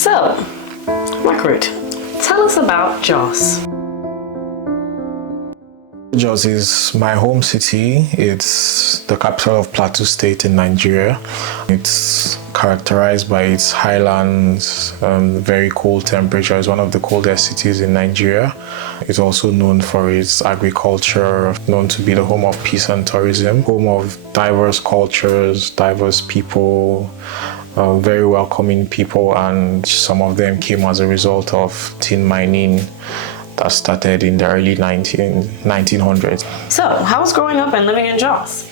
So, Margaret, tell us about Jos. Jos is my home city. It's the capital of Plateau State in Nigeria. It's characterized by its highlands, very cold temperature. It's one of the coldest cities in Nigeria. It's also known for its agriculture, known to be the home of peace and tourism, home of diverse cultures, diverse people, very welcoming people, and some of them came as a result of tin mining that started in the early 1900s. So, how was growing up and living in Jos?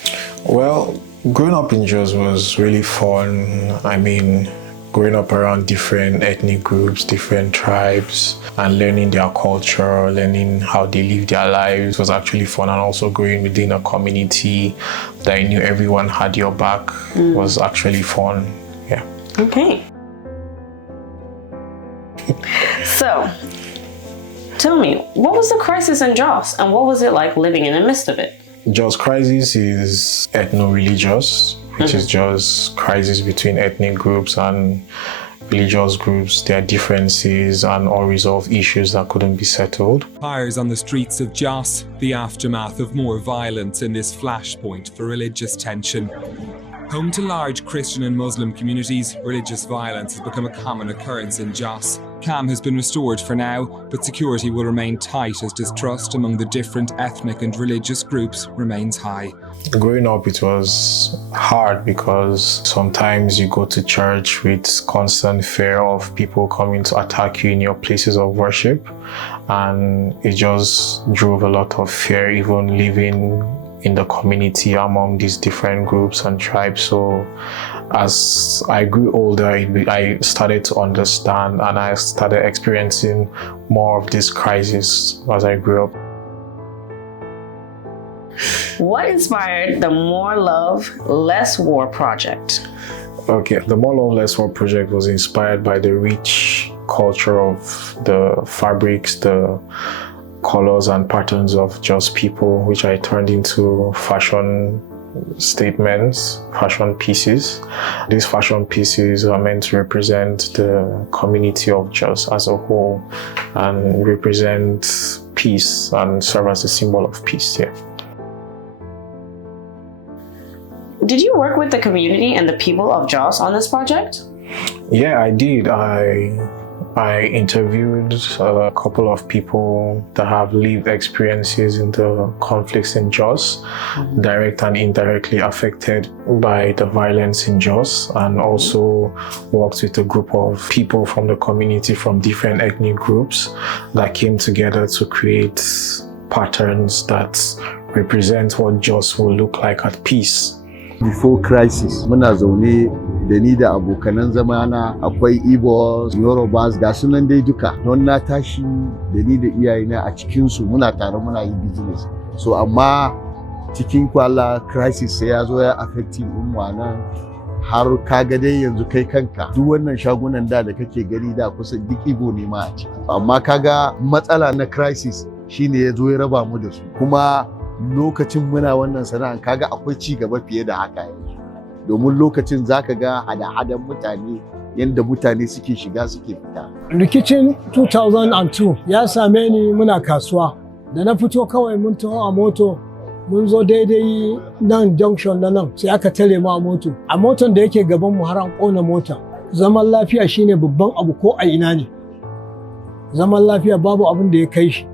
Well, growing up in Jos was really fun. I mean, growing up around different ethnic groups, different tribes, and learning their culture, learning how they live their lives was actually fun. And also growing within a community that I knew everyone had your back was actually fun. Yeah. Okay. So, tell me, what was the crisis in Jos and what was it like living in the midst of it? Jos crisis is ethno-religious, which is just crisis between ethnic groups and religious groups, their differences and unresolved issues that couldn't be settled. Fires on the streets of Jos, the aftermath of more violence in this flashpoint for religious tension. Home to large Christian and Muslim communities, religious violence has become a common occurrence in Jos. Calm has been restored for now, but security will remain tight as distrust among the different ethnic and religious groups remains high. Growing up, it was hard because sometimes you go to church with constant fear of people coming to attack you in your places of worship, and it just drove a lot of fear even living in the community among these different groups and tribes. So as I grew older, I started to understand and I started experiencing more of this crisis as I grew up. What inspired the More Love, Less War project? Okay, the More Love, Less War project was inspired by the rich culture of the fabrics, the colors and patterns of Jos people, which I turned into fashion statements, fashion pieces. These fashion pieces are meant to represent the community of Jos as a whole and represent peace and serve as a symbol of peace. Yeah. Did you work with the community and the people of Jos on this project? Yeah, I did. I interviewed a couple of people that have lived experiences in the conflicts in Jos, direct and indirectly affected by the violence in Jos, and also worked with a group of people from the community from different ethnic groups that came together to create patterns that represent what Jos will look like at peace. Before crisis, muna zaune da ni da abokanan zamana, akwai Igbos, Yorubas, ga sunan dai duka. Don na tashi da ni da iyayena a cikinsu muna tare muna yi business. So amma cikin kwala crisis sai ya zo ya affecting umma nan har kaga dai yanzu kai kanka duk wannan shagunan da kake gari da kusan duk Igbo ne ma a ciki. Amma kaga matsala na crisis shine ya zo ya raba mu da su. Kuma lokacin muna wannan sana'an kaga akwai ci gaba fiye da haka yanzu. Domin lokacin zaka ga hada-hadan mutane yanda mutane suke shiga suke fita. Rikicin 2002 ya same ni muna kasuwa. Da na fito kawai mun taho a moto mun zo daidai nan junction na nan sai aka tare mu a moto. A moton da yake gaban mu har an kona mota. Zaman lafiya shine babban abu ko a ina ne. Zaman lafiya babu abin da ya kai shi.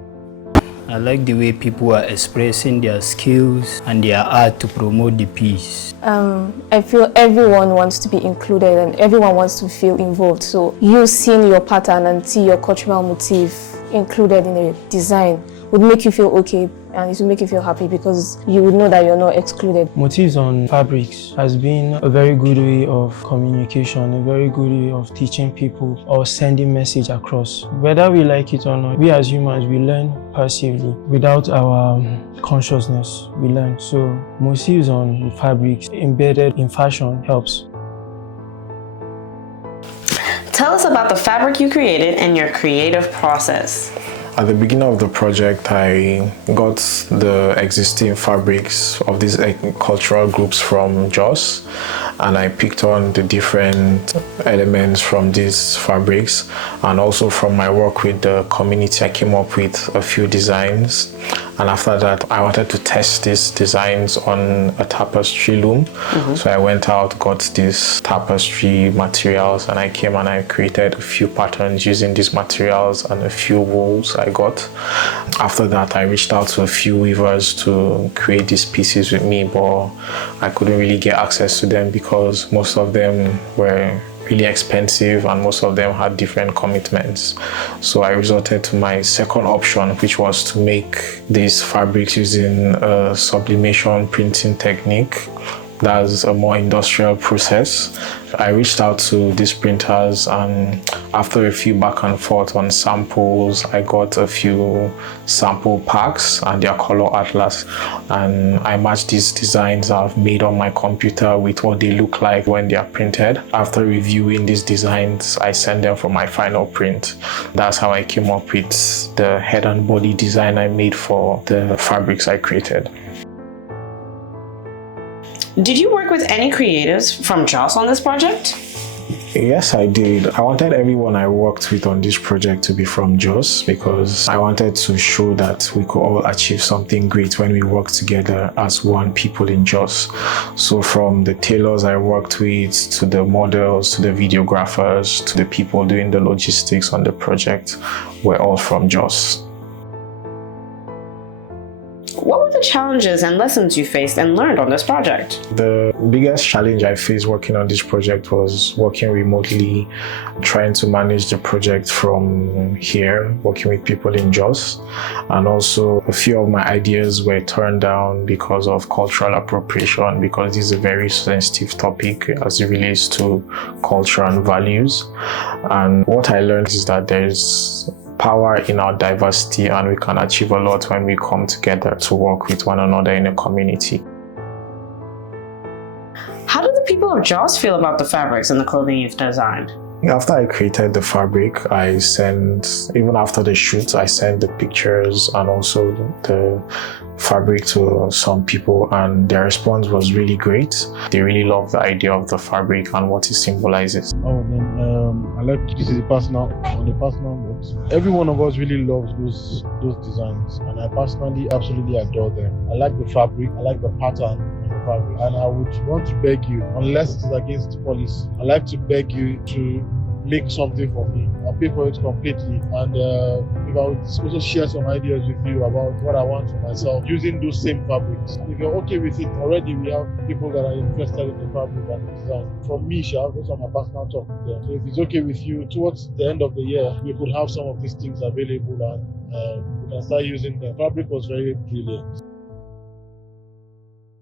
I like the way people are expressing their skills and their art to promote the peace. I feel everyone wants to be included and everyone wants to feel involved. So you seeing your pattern and see your cultural motif included in a design would make you feel okay and it will make you feel happy because you would know that you're not excluded. Motifs on fabrics has been a very good way of communication, a very good way of teaching people or sending message across. Whether we like it or not, we as humans, we learn passively. Without our consciousness, we learn. So motifs on fabrics embedded in fashion helps. Tell us about the fabric you created and your creative process. At the beginning of the project, I got the existing fabrics of these cultural groups from Jos, and I picked on the different elements from these fabrics, and also from my work with the community, I came up with a few designs. And after that, I wanted to test these designs on a tapestry loom. So I went out, got these tapestry materials, and I came and I created a few patterns using these materials and a few wools I got. After that, I reached out to a few weavers to create these pieces with me, but I couldn't really get access to them because most of them were really expensive and most of them had different commitments. So I resorted to my second option, which was to make these fabrics using a sublimation printing technique. That's a more industrial process. I reached out to these printers, and after a few back and forth on samples, I got a few sample packs and their color atlas, and I matched these designs I've made on my computer with what they look like when they are printed. After reviewing these designs, I sent them for my final print. That's how I came up with the head and body design I made for the fabrics I created. Did you work with any creatives from Jos on this project? Yes, I did. I wanted everyone I worked with on this project to be from Jos because I wanted to show that we could all achieve something great when we work together as one people in Jos. So from the tailors I worked with, to the models, to the videographers, to the people doing the logistics on the project, we're all from Jos. What were the challenges and lessons you faced and learned on this project? The biggest challenge I faced working on this project was working remotely, trying to manage the project from here, working with people in Jos. And also a few of my ideas were turned down because of cultural appropriation, because this is a very sensitive topic as it relates to culture and values. And what I learned is that there's power in our diversity, and we can achieve a lot when we come together to work with one another in a community. How do the people of Jos feel about the fabrics and the clothing you've designed? After I created the fabric, I sent, even after the shoot, I sent the pictures and also the fabric to some people, and their response was really great. They really love the idea of the fabric and what it symbolizes. I like to see on the personal note. Every one of us really loves those designs, and I personally absolutely adore them. I like the fabric, I like the pattern of the fabric, and I would want to beg you, unless it is against the policy, I'd like to beg you to make something for me. I'll pay for it completely, and if I would also share some ideas with you about what I want for myself using those same fabrics. And if you're okay with it, already we have people that are interested in the fabric and the design. From me, those are my personal talk with them. So if it's okay with you, towards the end of the year, we could have some of these things available and we can start using them. Fabric was very brilliant.